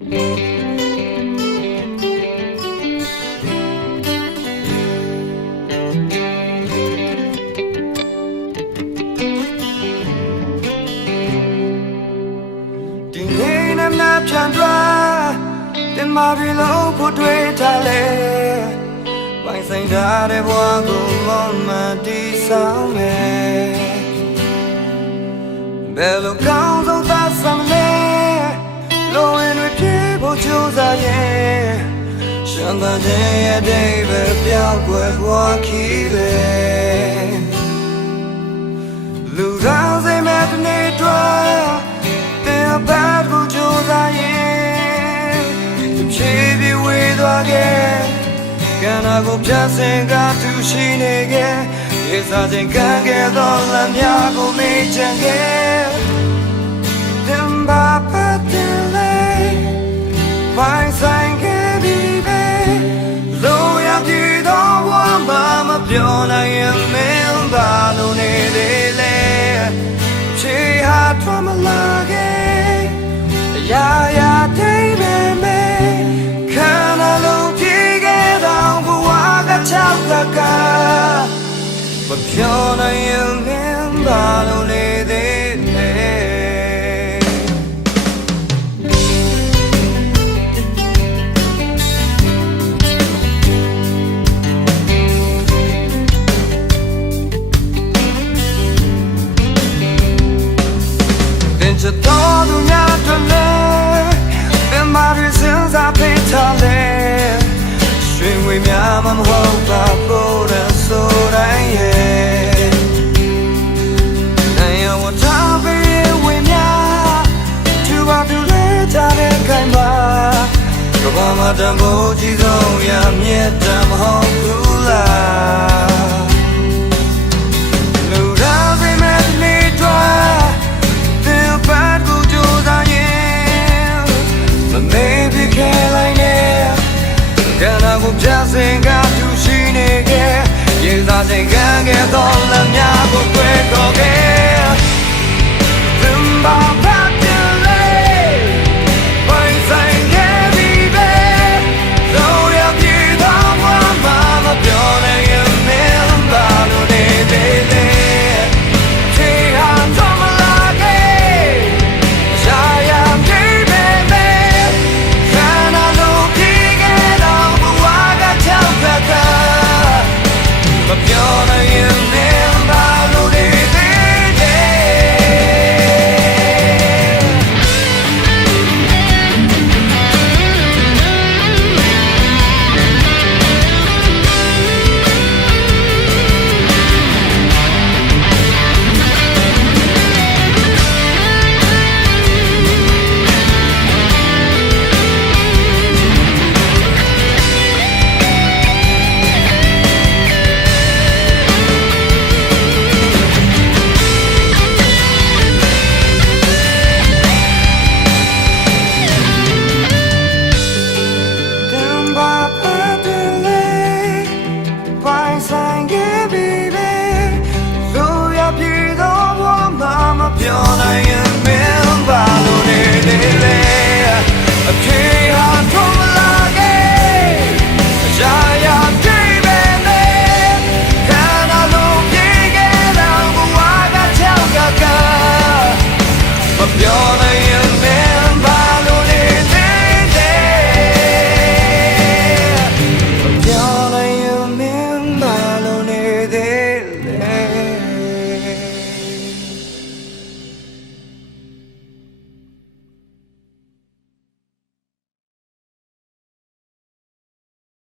ပြန်တွားတင်မာရီလုံးကိုတွေ့ထားလေပိုင်ဆိုင်ထားတဲ့ဘဝကိုမောင်းမတီးဆောင်မယ်ဘယ်လိုကောင်းဆုံးသာဆမ်းလဲလိုရင်တွေပြေဖို့ကြိုးစားရင်ရှမ်းတဲ့ရဲ့ဒိဗ်ပဲပြောင်းကွယ်ဘဝခီးလေလူရောင်စိတ်မဲ့တနေ့တွားတင်ဘတ်ကိုကြိုးစားရင်ဖြည်းဖြည်းဝေးသွားခဲ့ကံနာကိုပြဆင်ကသူရှိနေခဲ့ရေစားခြင်းကံခဲ့သောလမ်းများကိုမေ့ချင်ခဲ့တင်ပါပတ်တယ်လေပိုင်ဆိုင်ခဲ့ပြီပဲလိုရပြီတော့ဝမ်းမမပြောနိုင်ရင်မင်းပါလို့နေလေလေချေဟာထွမ်းမလာခဲ့ရာရာတိတ်ပဲမဲခံလာလို့ပြေခဲ့တော့ဘဝကချောက်ကကမပြောနိုင်ရင်မင်းပါလို့နေသေးတယ်တင်ချတော်သူများတို့လည်းပင်မာရစင်စားပေးထားလေရွှေငွေများမဟုတ်ပါဘူးတဲ့ဆိုတိုင်းရဲ့နိုင်ရဝထားပေးဝေများသူပါသူလေးကြတဲ့ခိုင်ပါကဘာမှတန်ဖိုးကြီးဆုံးရမြတ်တမ်းမဟုတ်ဘူးလားလူတော်စိတ်မဲ့လေးတွားတင်ပတ်ကိုကြိုးစားရင်မမေ့ပြခဲလိုက်နဲ့ကံနာကိုပြစင်ကသူရှိနေခဲ့ရေစားခြင်းကံခဲ့သောလမ်းများကိုတွေ့တော့ခဲ့သင်ပါ